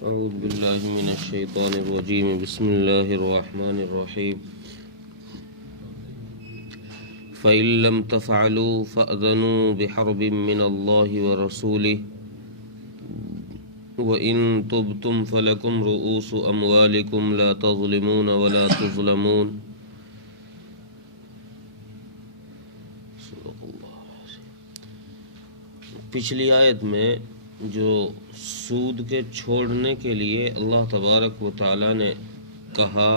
اعوذ باللہ من الشیطان الرجیم بسم اللہ الرحمن الرحیم فإن لم تفعلوا فأذنوا بحرب من اللہ ورسولہ وإن تبتم فلکم رؤوس اموالکم لا تظلمون ولا تظلمون. پچھلی آیت میں جو سود کے چھوڑنے کے لیے اللہ تبارک و تعالی نے کہا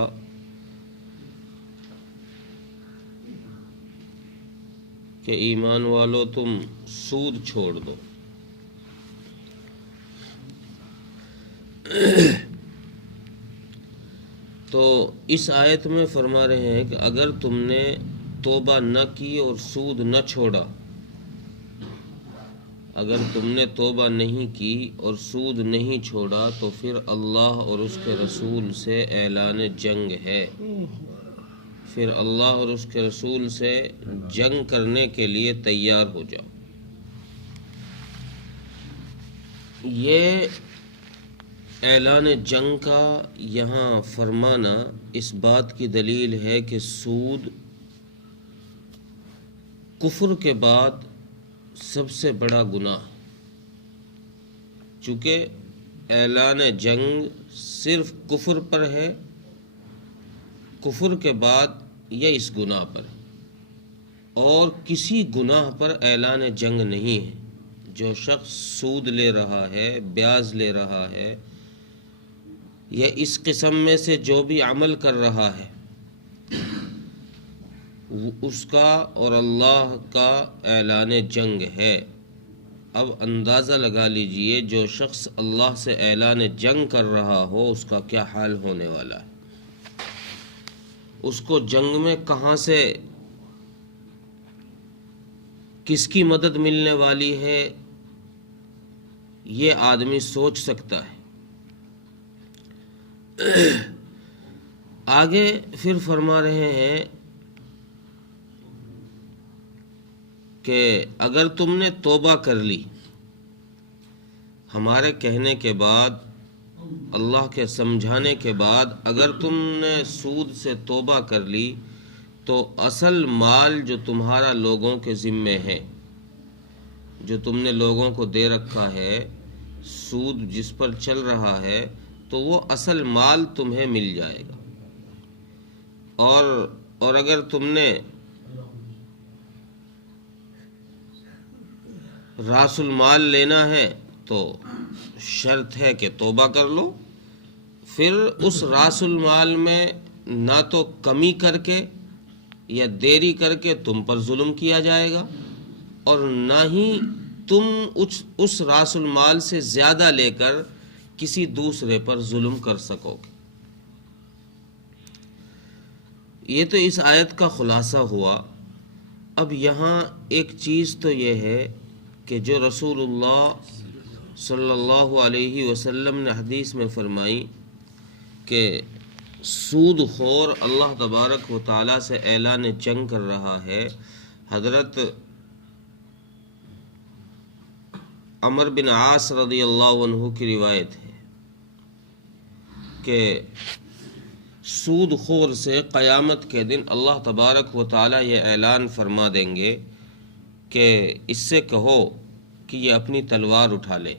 کہ ایمان والو تم سود چھوڑ دو، تو اس آیت میں فرما رہے ہیں کہ اگر تم نے توبہ نہ کی اور سود نہ چھوڑا، اگر تم نے توبہ نہیں کی اور سود نہیں چھوڑا تو پھر اللہ اور اس کے رسول سے اعلان جنگ ہے، پھر اللہ اور اس کے رسول سے جنگ کرنے کے لیے تیار ہو جاؤ. یہ اعلان جنگ کا یہاں فرمانا اس بات کی دلیل ہے کہ سود کفر کے بعد سب سے بڑا گناہ، چونکہ اعلان جنگ صرف کفر پر ہے، کفر کے بعد یہ اس گناہ پر ہے، اور کسی گناہ پر اعلان جنگ نہیں ہے. جو شخص سود لے رہا ہے، بیاج لے رہا ہے، یا اس قسم میں سے جو بھی عمل کر رہا ہے، اس کا اور اللہ کا اعلان جنگ ہے. اب اندازہ لگا لیجئے جو شخص اللہ سے اعلان جنگ کر رہا ہو اس کا کیا حال ہونے والا ہے. اس کو جنگ میں کہاں سے کس کی مدد ملنے والی ہے یہ آدمی سوچ سکتا ہے. آگے پھر فرما رہے ہیں کہ اگر تم نے توبہ کر لی، ہمارے کہنے کے بعد، اللہ کے سمجھانے کے بعد اگر تم نے سود سے توبہ کر لی تو اصل مال جو تمہارا لوگوں کے ذمے ہے، جو تم نے لوگوں کو دے رکھا ہے، سود جس پر چل رہا ہے، تو وہ اصل مال تمہیں مل جائے گا. اور اگر تم نے راس المال لینا ہے تو شرط ہے کہ توبہ کر لو. پھر اس راس المال میں نہ تو کمی کر کے یا دیری کر کے تم پر ظلم کیا جائے گا، اور نہ ہی تم اس راس المال سے زیادہ لے کر کسی دوسرے پر ظلم کر سکو گے. یہ تو اس آیت کا خلاصہ ہوا. اب یہاں ایک چیز تو یہ ہے کہ جو رسول اللہ صلی اللہ علیہ وسلم نے حدیث میں فرمائی کہ سود خور اللہ تبارک و تعالیٰ سے اعلان جنگ کر رہا ہے. حضرت عمر بن عاص رضی اللہ عنہ کی روایت ہے کہ سود خور سے قیامت کے دن اللہ تبارک و تعالیٰ یہ اعلان فرما دیں گے کہ اس سے کہو کہ یہ اپنی تلوار اٹھا لے.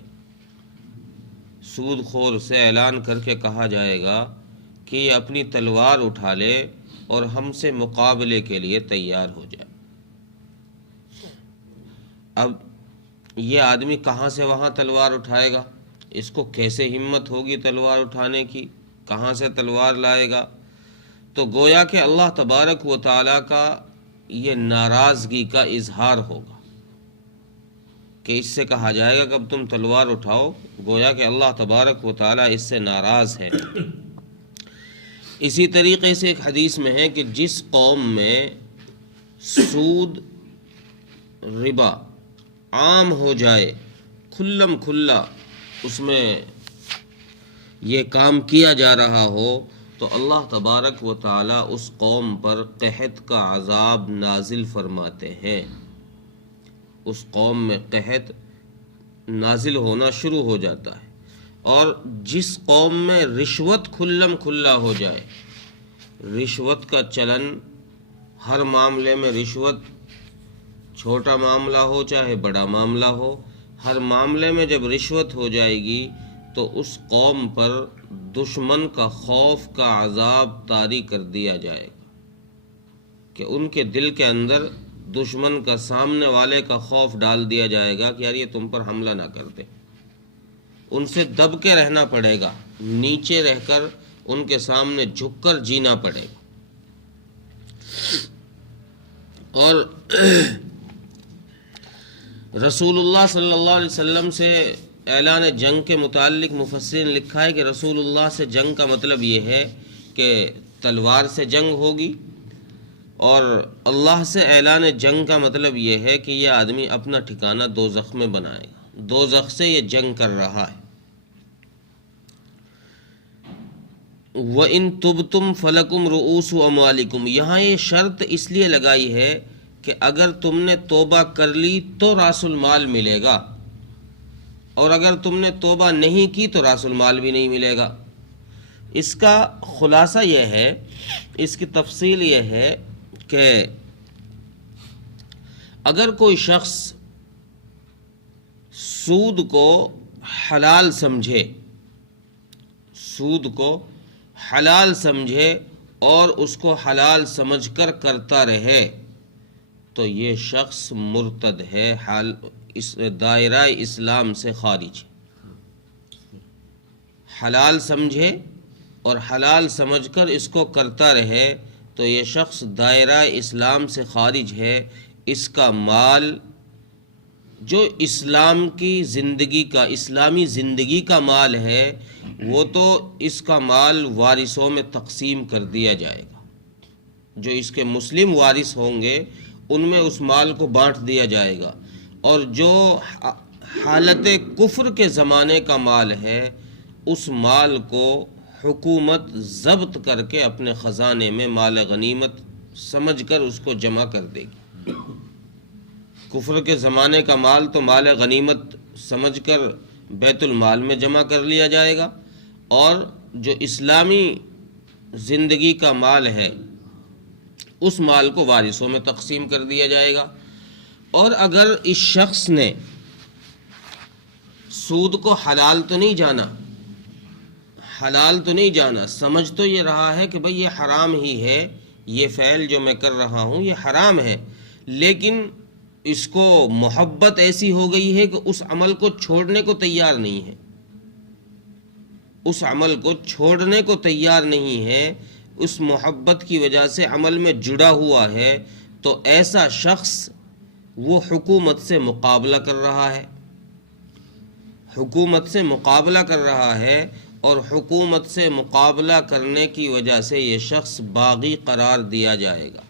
سود خور سے اعلان کر کے کہا جائے گا کہ یہ اپنی تلوار اٹھا لے اور ہم سے مقابلے کے لیے تیار ہو جائے. اب یہ آدمی کہاں سے وہاں تلوار اٹھائے گا؟ اس کو کیسے ہمت ہوگی تلوار اٹھانے کی؟ کہاں سے تلوار لائے گا؟ تو گویا کہ اللہ تبارک و تعالیٰ کا یہ ناراضگی کا اظہار ہوگا کہ اس سے کہا جائے گا کہ اب تم تلوار اٹھاؤ. گویا کہ اللہ تبارک و تعالیٰ اس سے ناراض ہے. اسی طریقے سے ایک حدیث میں ہے کہ جس قوم میں سود، ربا عام ہو جائے، کھلم کھلا اس میں یہ کام کیا جا رہا ہو، تو اللہ تبارک و تعالیٰ اس قوم پر قحط کا عذاب نازل فرماتے ہیں. اس قوم میں قحط نازل ہونا شروع ہو جاتا ہے. اور جس قوم میں رشوت کھلم کھلا ہو جائے، رشوت کا چلن ہر معاملے میں، رشوت چھوٹا معاملہ ہو چاہے بڑا معاملہ ہو، ہر معاملے میں جب رشوت ہو جائے گی تو اس قوم پر دشمن کا خوف کا عذاب طاری کر دیا جائے گا، کہ ان کے دل کے اندر دشمن کا، سامنے والے کا خوف ڈال دیا جائے گا کہ یار یہ تم پر حملہ نہ کرتے، ان سے دب کے رہنا پڑے گا، نیچے رہ کر ان کے سامنے جھک کر جینا پڑے گا۔ اور رسول اللہ صلی اللہ علیہ وسلم سے اعلان جنگ کے متعلق مفسرین نے لکھا ہے کہ رسول اللہ سے جنگ کا مطلب یہ ہے کہ تلوار سے جنگ ہوگی، اور اللہ سے اعلان جنگ کا مطلب یہ ہے کہ یہ آدمی اپنا ٹھکانہ دوزخ میں بنائے گا، دوزخ سے یہ جنگ کر رہا ہے۔ وَإِن تُبْتُمْ فَلَكُمْ رُؤُوسُ أَمْوَالِكُمْ، یہاں یہ شرط اس لیے لگائی ہے کہ اگر تم نے توبہ کر لی تو راس المال ملے گا، اور اگر تم نے توبہ نہیں کی تو راس المال بھی نہیں ملے گا۔ اس کا خلاصہ یہ ہے، اس کی تفصیل یہ ہے کہ اگر کوئی شخص سود کو حلال سمجھے، سود کو حلال سمجھے اور اس کو حلال سمجھ کر کرتا رہے تو یہ شخص مرتد ہے، اس دائرہ اسلام سے خارج۔ حلال سمجھے اور حلال سمجھ کر اس کو کرتا رہے تو یہ شخص دائرہ اسلام سے خارج ہے۔ اس کا مال جو اسلام کی زندگی کا، اسلامی زندگی کا مال ہے، وہ تو اس کا مال وارثوں میں تقسیم کر دیا جائے گا، جو اس کے مسلم وارث ہوں گے ان میں اس مال کو بانٹ دیا جائے گا، اور جو حالت کفر کے زمانے کا مال ہے اس مال کو حکومت ضبط کر کے اپنے خزانے میں مال غنیمت سمجھ کر اس کو جمع کر دے گی۔ کفر کے زمانے کا مال تو مال غنیمت سمجھ کر بیت المال میں جمع کر لیا جائے گا، اور جو اسلامی زندگی کا مال ہے اس مال کو وارثوں میں تقسیم کر دیا جائے گا۔ اور اگر اس شخص نے سود کو حلال تو نہیں جانا، حلال تو نہیں جانا، سمجھ تو یہ رہا ہے کہ بھئی یہ حرام ہی ہے، یہ فعل جو میں کر رہا ہوں یہ حرام ہے، لیکن اس کو محبت ایسی ہو گئی ہے کہ اس عمل کو چھوڑنے کو تیار نہیں ہے، اس عمل کو چھوڑنے کو تیار نہیں ہے، اس محبت کی وجہ سے عمل میں جڑا ہوا ہے، تو ایسا شخص وہ حکومت سے مقابلہ کر رہا ہے، حکومت سے مقابلہ کر رہا ہے، اور حکومت سے مقابلہ کرنے کی وجہ سے یہ شخص باغی قرار دیا جائے گا۔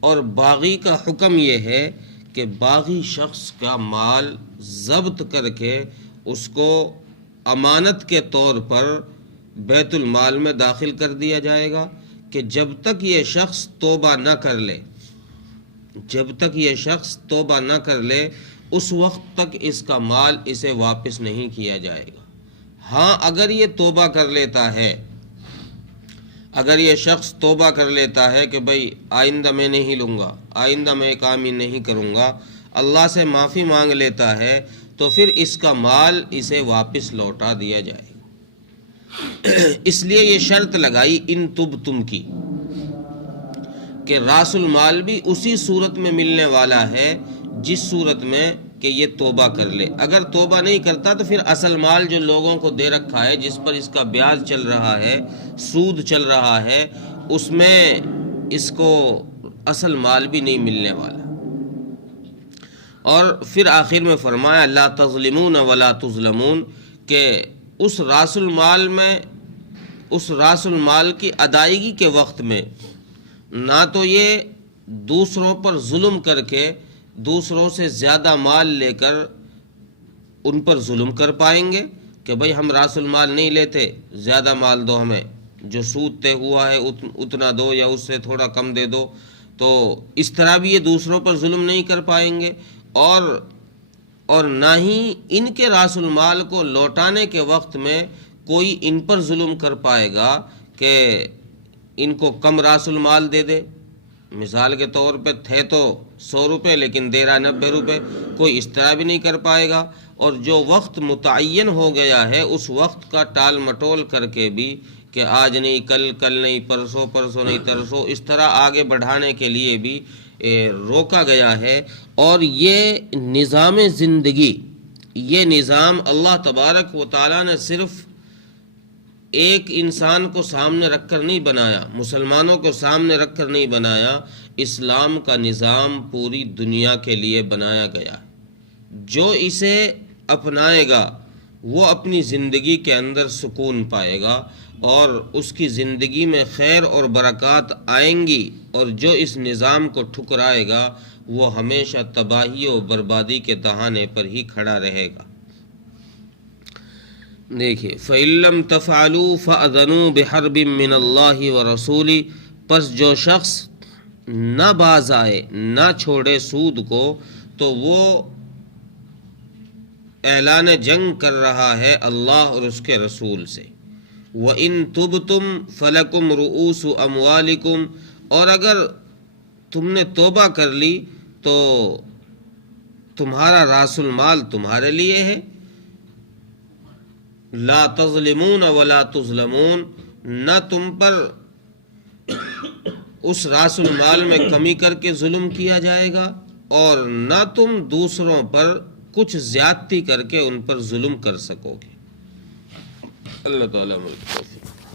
اور باغی کا حکم یہ ہے کہ باغی شخص کا مال ضبط کر کے اس کو امانت کے طور پر بیت المال میں داخل کر دیا جائے گا، کہ جب تک یہ شخص توبہ نہ کر لے، جب تک یہ شخص توبہ نہ کر لے اس وقت تک اس کا مال اسے واپس نہیں کیا جائے گا۔ ہاں اگر یہ توبہ کر لیتا ہے، اگر یہ شخص توبہ کر لیتا ہے کہ بھئی آئندہ میں نہیں لوں گا، آئندہ میں کام ہی نہیں کروں گا، اللہ سے معافی مانگ لیتا ہے، تو پھر اس کا مال اسے واپس لوٹا دیا جائے گا۔ اس لیے یہ شرط لگائی ان تبتم کی، کہ راس المال بھی اسی صورت میں ملنے والا ہے جس صورت میں کہ یہ توبہ کر لے۔ اگر توبہ نہیں کرتا تو پھر اصل مال جو لوگوں کو دے رکھا ہے، جس پر اس کا بیاج چل رہا ہے، سود چل رہا ہے، اس میں اس کو اصل مال بھی نہیں ملنے والا۔ اور پھر آخر میں فرمایا لا تظلمون ولا تظلمون، کہ اس راس المال میں، اس راس المال کی ادائیگی کے وقت میں نہ تو یہ دوسروں پر ظلم کر کے دوسروں سے زیادہ مال لے کر ان پر ظلم کر پائیں گے کہ بھئی ہم راس المال نہیں لیتے، زیادہ مال دو ہمیں، جو سود طے ہوا ہے اتنا دو یا اس سے تھوڑا کم دے دو، تو اس طرح بھی یہ دوسروں پر ظلم نہیں کر پائیں گے۔ اور اور نہ ہی ان کے راس المال کو لوٹانے کے وقت میں کوئی ان پر ظلم کر پائے گا کہ ان کو کم راس المال دے دے. مثال کے طور پہ تھے تو 100 روپے لیکن دے رہا 90 روپے، کوئی اس طرح بھی نہیں کر پائے گا. اور جو وقت متعین ہو گیا ہے اس وقت کا ٹال مٹول کر کے بھی کہ آج نہیں کل، کل نہیں پرسوں، پرسوں نہیں ترسوں، اس طرح آگے بڑھانے کے لیے بھی روکا گیا ہے. اور یہ نظام زندگی، یہ نظام اللہ تبارک و تعالیٰ نے صرف ایک انسان کو سامنے رکھ کر نہیں بنایا، مسلمانوں کو سامنے رکھ کر نہیں بنایا. اسلام کا نظام پوری دنیا کے لیے بنایا گیا ہے. جو اسے اپنائے گا وہ اپنی زندگی کے اندر سکون پائے گا اور اس کی زندگی میں خیر اور برکات آئیں گی، اور جو اس نظام کو ٹھکرائے گا وہ ہمیشہ تباہی و بربادی کے دہانے پر ہی کھڑا رہے گا. دیکھیے فَإِن لَّمْ تَفْعَلُوا فَأْذَنُوا بِحَرْبٍ مِّنَ اللَّهِ وَرَسُولِهِ، پس جو شخص نہ باز آئے، نہ چھوڑے سود کو، تو وہ اعلان جنگ کر رہا ہے اللہ اور اس کے رسول سے. وَإِن تُبْتُمْ فَلَكُمْ رُؤُوسُ أَمْوَالِكُمْ، اور اگر تم نے توبہ کر لی تو تمہارا راس المال تمہارے لیے ہے. لا تظلمون ولا تظلمون، نہ تم پر اس راس المال میں کمی کر کے ظلم کیا جائے گا اور نہ تم دوسروں پر کچھ زیادتی کر کے ان پر ظلم کر سکو گے. اللہ تعالیٰ